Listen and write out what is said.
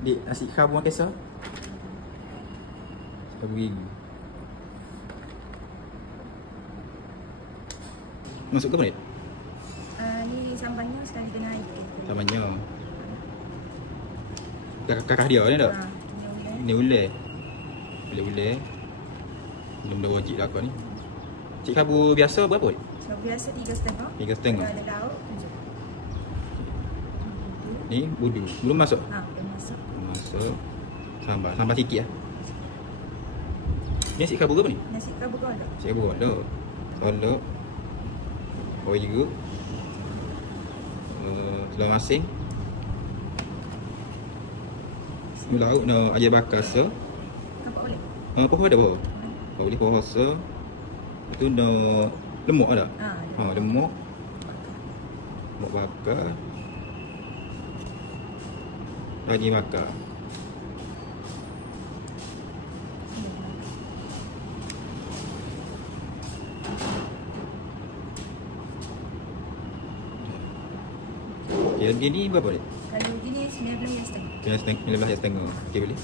Dik, nasi ikan buang kesar. Bagi. Masuk ke apa ni? Ni sampannya sekali kena air. Sampannya. Kakak dia ni tak? Ni ulai. Ulai. Belum dah wajib lah kau ni. Cik kabu biasa berapa? Kabu biasa 3,5. 3,5. Ada lauk 7. Ni budu. Belum masuk? Belum masuk. Masuk. Sambal sikit lah. Ni nasi kabu ke apa ni? Nasi kabu kodok. Nasi kabu kodok. Kodok. Oh juga. Telur masing. Lauk no ayam bakar so. Apa boleh? Apa ada apa? Boleh pohon so. Itu no lemuk ada. Lemuk. Lemuk bakar. Lagi bakar. Yang ni berapa ni? Kalau gini 19,5. 19,5. Okey boleh.